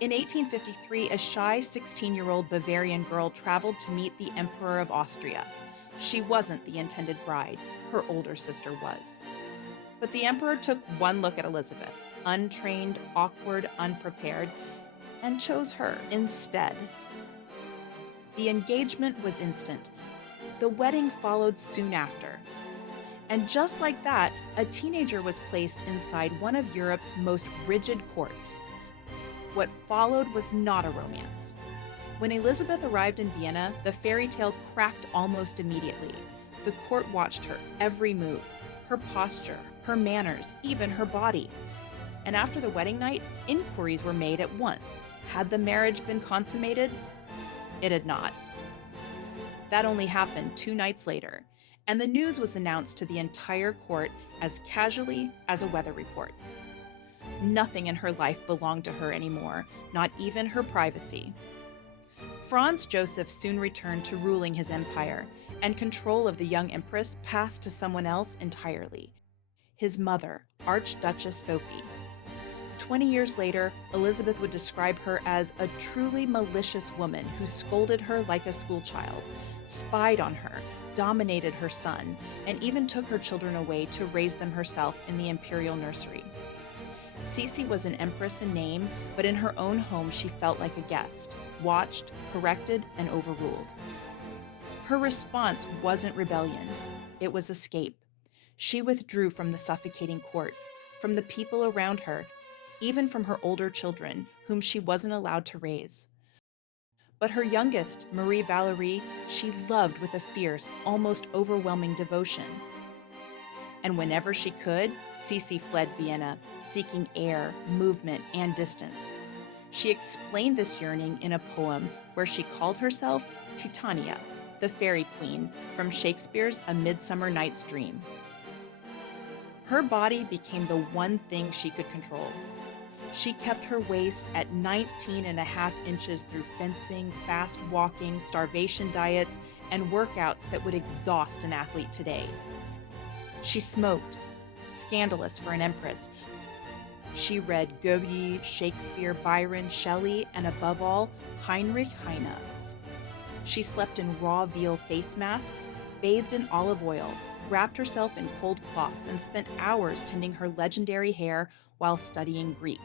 In 1853, a shy 16-year-old Bavarian girl traveled to meet the Emperor of Austria. She wasn't the intended bride, her older sister was. But the emperor took one look at Elizabeth, untrained, awkward, unprepared, and chose her instead. The engagement was instant. The wedding followed soon after. And just like that, a teenager was placed inside one of Europe's most rigid courts. What followed was not a romance. When Elizabeth arrived in Vienna, the fairy tale cracked almost immediately. The court watched her every move, her posture, her manners, even her body. And after the wedding night, inquiries were made at once. Had the marriage been consummated? It had not. That only happened 2 nights later, and the news was announced to the entire court as casually as a weather report. Nothing in her life belonged to her anymore, not even her privacy. Franz Joseph soon returned to ruling his empire, and control of the young empress passed to someone else entirely. His mother, Archduchess Sophie. 20 years later, Elizabeth would describe her as a truly malicious woman who scolded her like a schoolchild, spied on her, dominated her son, and even took her children away to raise them herself in the imperial nursery. Sisi was an empress in name, but in her own home she felt like a guest, watched, corrected, and overruled. Her response wasn't rebellion, it was escape. She withdrew from the suffocating court, from the people around her, even from her older children, whom she wasn't allowed to raise. But her youngest, Marie Valerie, she loved with a fierce, almost overwhelming devotion. And whenever she could, Sisi fled Vienna, seeking air, movement, and distance. She explained this yearning in a poem where she called herself Titania, the fairy queen from Shakespeare's A Midsummer Night's Dream. Her body became the one thing she could control. She kept her waist at 19.5 inches through fencing, fast walking, starvation diets, and workouts that would exhaust an athlete today. She smoked, scandalous for an empress. She read Goethe, Shakespeare, Byron, Shelley, and above all, Heinrich Heine. She slept in raw veal face masks, bathed in olive oil, wrapped herself in cold cloths, and spent hours tending her legendary hair while studying Greek.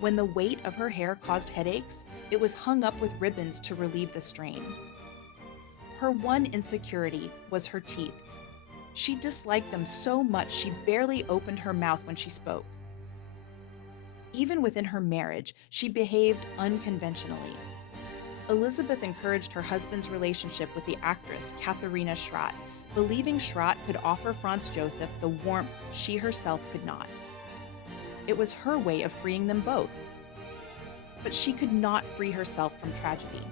When the weight of her hair caused headaches, it was hung up with ribbons to relieve the strain. Her one insecurity was her teeth. She disliked them so much she barely opened her mouth when she spoke. Even within her marriage, she behaved unconventionally. Elizabeth encouraged her husband's relationship with the actress Katharina Schratt, believing Schratt could offer Franz Joseph the warmth she herself could not. It was her way of freeing them both. But she could not free herself from tragedy.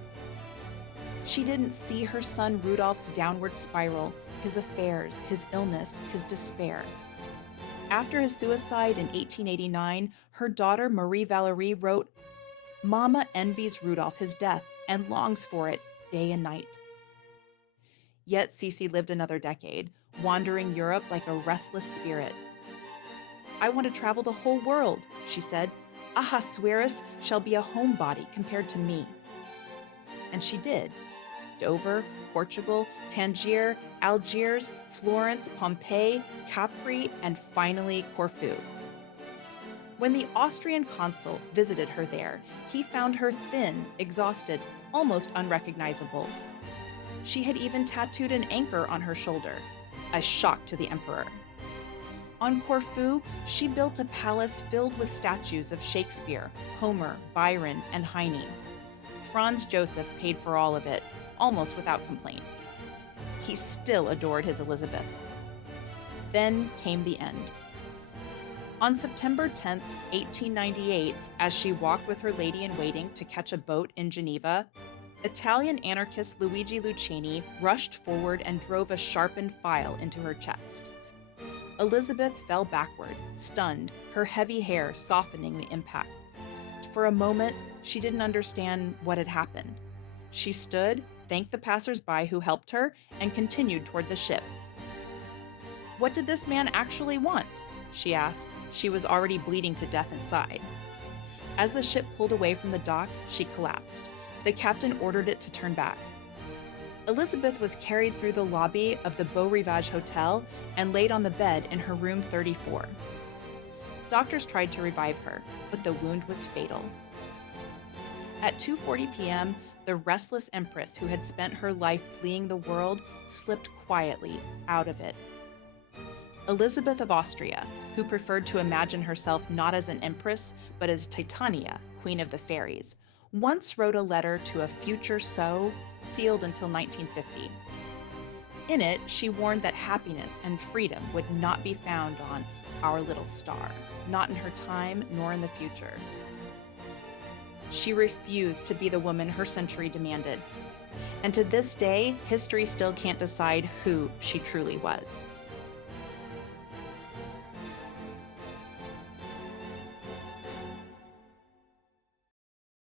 She didn't see her son Rudolph's downward spiral, his affairs, his illness, his despair. After his suicide in 1889, her daughter Marie Valerie wrote, "Mama envies Rudolph his death and longs for it day and night." Yet Sisi lived another decade, wandering Europe like a restless spirit. "I want to travel the whole world," she said. "Ahasuerus shall be a homebody compared to me." And she did. Dover, Portugal, Tangier, Algiers, Florence, Pompeii, Capri, and finally Corfu. When the Austrian consul visited her there, he found her thin, exhausted, almost unrecognizable. She had even tattooed an anchor on her shoulder, a shock to the emperor. On Corfu, she built a palace filled with statues of Shakespeare, Homer, Byron, and Heine. Franz Joseph paid for all of it, almost without complaint. He still adored his Elizabeth. Then came the end. On September 10, 1898, as she walked with her lady-in-waiting to catch a boat in Geneva, Italian anarchist Luigi Lucchini rushed forward and drove a sharpened file into her chest. Elizabeth fell backward, stunned, her heavy hair softening the impact. For a moment, she didn't understand what had happened. She stood, thanked the passers-by who helped her, and continued toward the ship. "What did this man actually want?" she asked. She was already bleeding to death inside. As the ship pulled away from the dock, she collapsed. The captain ordered it to turn back. Elizabeth was carried through the lobby of the Beau Rivage Hotel and laid on the bed in her room 34. Doctors tried to revive her, but the wound was fatal. At 2:40 p.m., the restless empress who had spent her life fleeing the world slipped quietly out of it. Elizabeth of Austria, who preferred to imagine herself not as an empress, but as Titania, queen of the fairies, once wrote a letter to a future so, sealed until 1950. In it, she warned that happiness and freedom would not be found on our little star, not in her time nor in the future. She refused to be the woman her century demanded. And to this day, history still can't decide who she truly was.